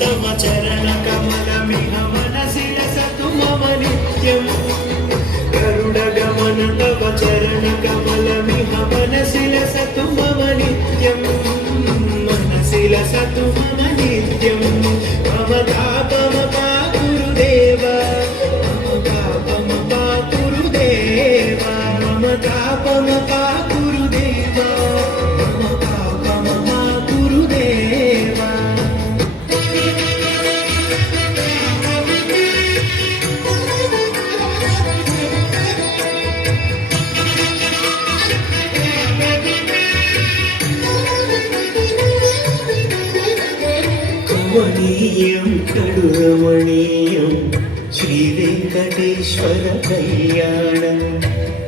तव चरण कमलमिह मनसि लसतु मम नित्यं गरुडगमन तव चरण कमलमिह मनसि लसतु मम नित्यं मनसि लसतु मम नित्यं मम तापमपा गुरुदेव मम तापमपा गुरुदेव मम तापमपा गुरुदेव मम तापमपा गुरुदेव కమనీయం కడురమణీయం శ్రీ వెంకటేశ్వర కళ్యాణం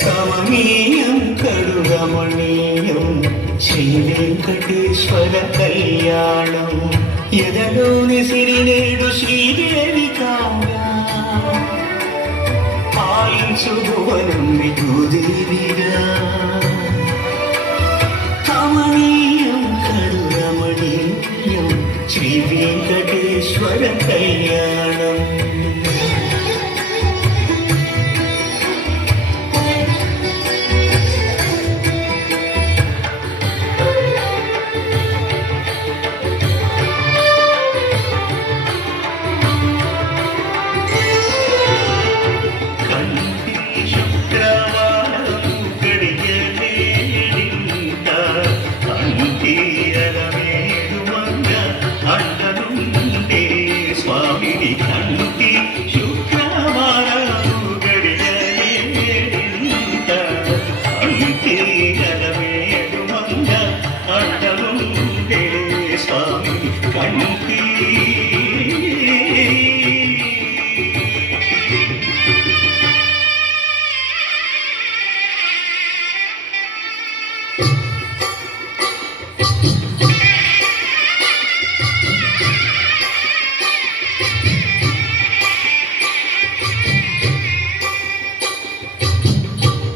కమనీయం కడురమణీయం శ్రీ వెంకటేశ్వర కళ్యాణం ఎదలోని సిరినేడు శ్రీదేవి కావ్యా పాలించు భువనం విభూదేవిగా కమనీయం కడురమణీయం శ్రీ వెంకటేశ్వర కళ్యాణం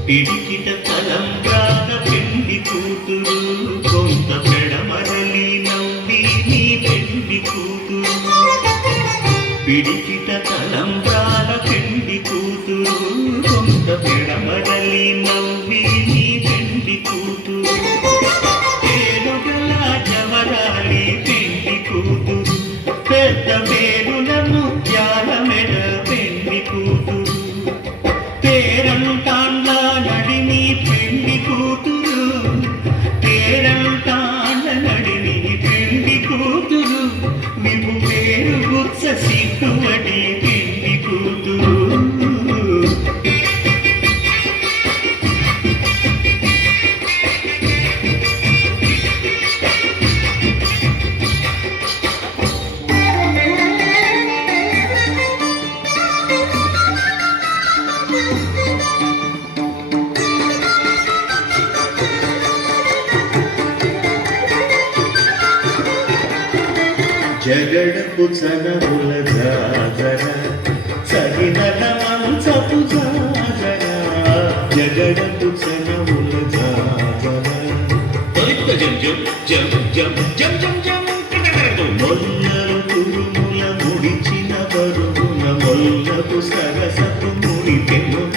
పిడికిట తలంబ్రాల పెండి కూతురు కొంత పెడమరలి నవ్వి నీ పెండి కూతురు పిడికిట తలంబ్రాల పెండి కూతురు కొంత పెడమరలి నవ్వి నీ పెండి కూతురు పేరుగల జవరాలి పెండి కూతురు పెద్ద పేరుల ముత్యాల మెడ పెండి కూతురు పేరంటాండ్ల నడిని పెండి కూతురు పేరంటాండ్ల నడిని పెండి కూతురు విభు పేరు గుత్స సిగ్గువడి పెండి కూతురు జగడపు చనముల జాజర సగినల మంచపు జాజర జగడపు చనముల జాజర మొల్లలు తురుముల ముడిచిన బరువున మొల్లపు సరసపు ముడి పెనున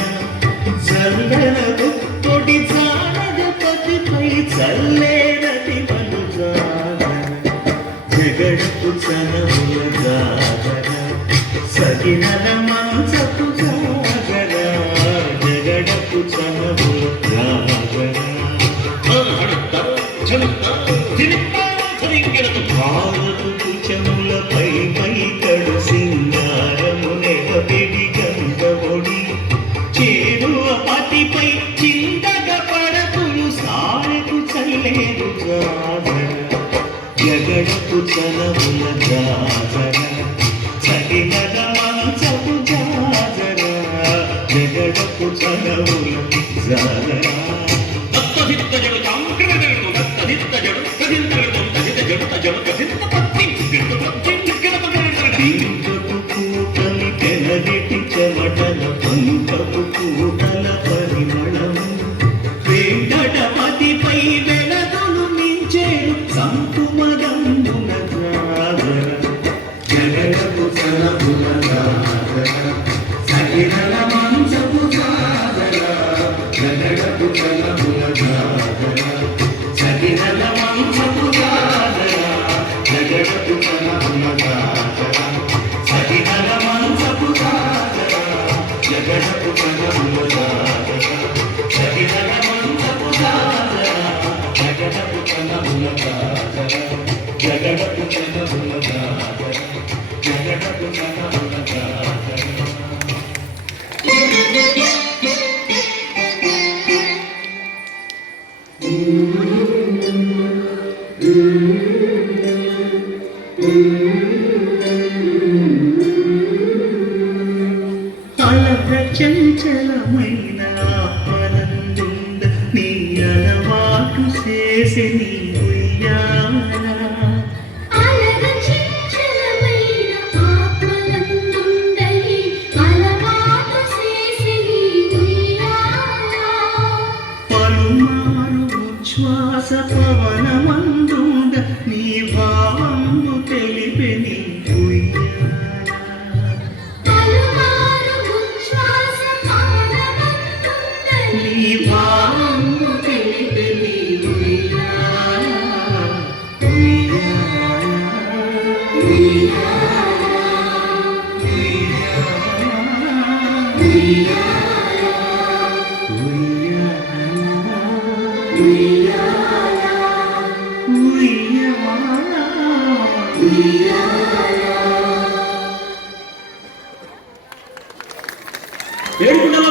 చల్లనకు తొడి జానగపతిపై చల్లేరటి మను జగడపు చనముల జాజర సగినల మంచపు జాజర జగడపు చనముల జాజర భారతు కుచములపై పైకడు సింగారము నెగబెడి గంగబొడి చేరు అతిపై చింతగ పడకులు సారెకు చల్లేరు జాజర జగడపు చనముల జాజర సగినల మంచపు జాజర జగడపు చనముల జాజర జడు సహితల మంచపు జాతర జగడపు కనముల జాతర సహితల మంచపు జాతర జగడపు కనముల జాతర జగడపు కనముల జాతర జగడపు కనముల జాతర అలక చంచలమైన ఆత్మనందుండ నీ అలవాటు చేసి నీ ఉయ్యాల పలుమారు ఉచ్ఛ్వాస పవనమందుండ నీ భావము తెలిపే నీ నీ భావము తెలిపే నీ ఉయ్యాల ఏడుకొండల